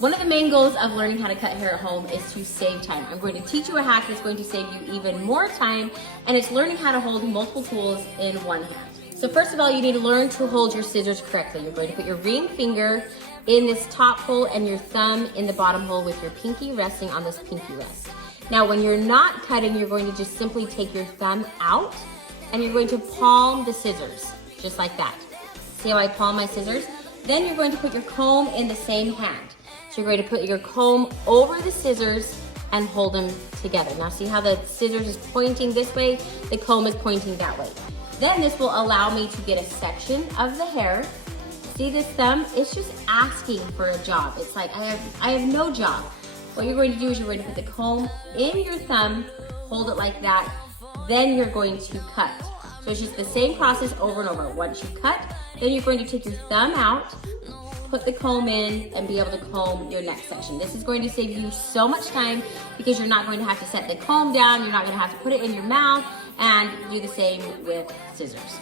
One of the main goals of learning how to cut hair at home is to save time. I'm going to teach you a hack that's going to save you even more time, and it's learning how to hold multiple tools in one hand. So first of all, you need to learn to hold your scissors correctly. You're going to put your ring finger in this top hole and your thumb in the bottom hole with your pinky resting on this pinky rest. Now, when you're not cutting, you're going to just simply take your thumb out and you're going to palm the scissors, just like that. See how I palm my scissors? Then you're going to put your comb in the same hand. So you're going to put your comb over the scissors and hold them together. Now see how the scissors is pointing this way, the comb is pointing that way. Then this will allow me to get a section of the hair. See this thumb? It's just asking for a job. It's like, I have no job. What you're going to do is you're going to put the comb in your thumb, hold it like that, then you're going to cut. So it's just the same process over and over. Once you cut, then you're going to take your thumb out, put the comb in, and be able to comb your next section. This is going to save you so much time because you're not going to have to set the comb down, you're not going to have to put it in your mouth, and do the same with scissors.